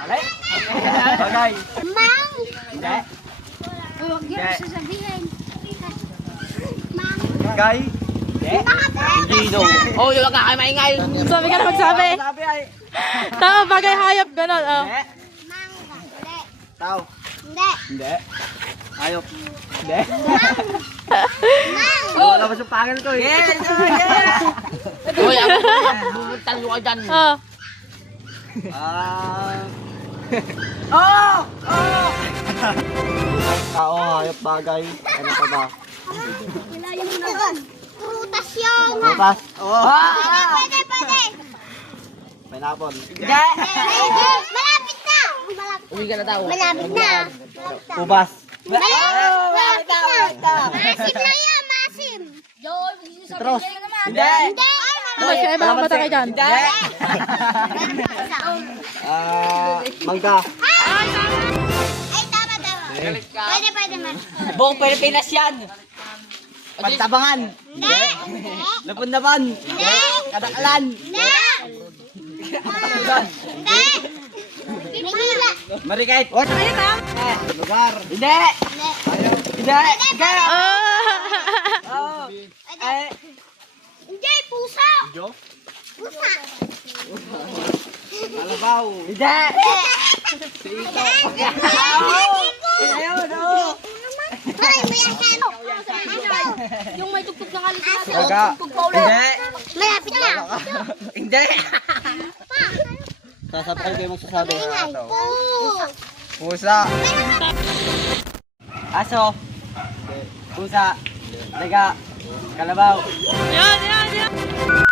Alay. Bagay. Mang! Hindi. Huwag niyo sasabihin. Mang! Bagay. Hindi. Gino. Oh, wag na kayo maingay. Sabi ka na magsabi. Sabi ay. Tama, bagay hayop, gano'n. Oh. Hindi. Mang! Hindi. Tao. Hindi. Hindi. Ayop. Hindi. Mang! Wala ba sa pangil ko eh? Yes! Hoy, bubuntan mo ka dyan. Oh. Oh! Oh! Tao, hayop, bagay. Ano pa ba? Prutas yun. Bukas. Oh! Pwede. Pineapple. Hindi. Malapit na. Uwi ka na daw. Malapit na. Ubas. Malapit na. Masim na yan, masim. Citrus. Hindi. Hindi. Ano siya, baka mata kayo dyan. Mangga. Ay, tama. Pwede, man. Buong Pilipinas yan. Pantabangan. Hindi. Lapundaban. Hindi. Kadakalan. Hindi. Hindi. Manila. Marikait. Lugar. Hindi. Hindi. Oh. Hindi, pusa. Jo. Pusa. Kalabaw. Hindi. Ayun, oh. Ay, may yan. Yung may tugtog ng alis natin. Baga. Hindi. Malapit na. Hindi. Sasabay kayo magsasabi. Ingay. Pusa. Aso. Pusa. Daga. Kalabaw. Yan.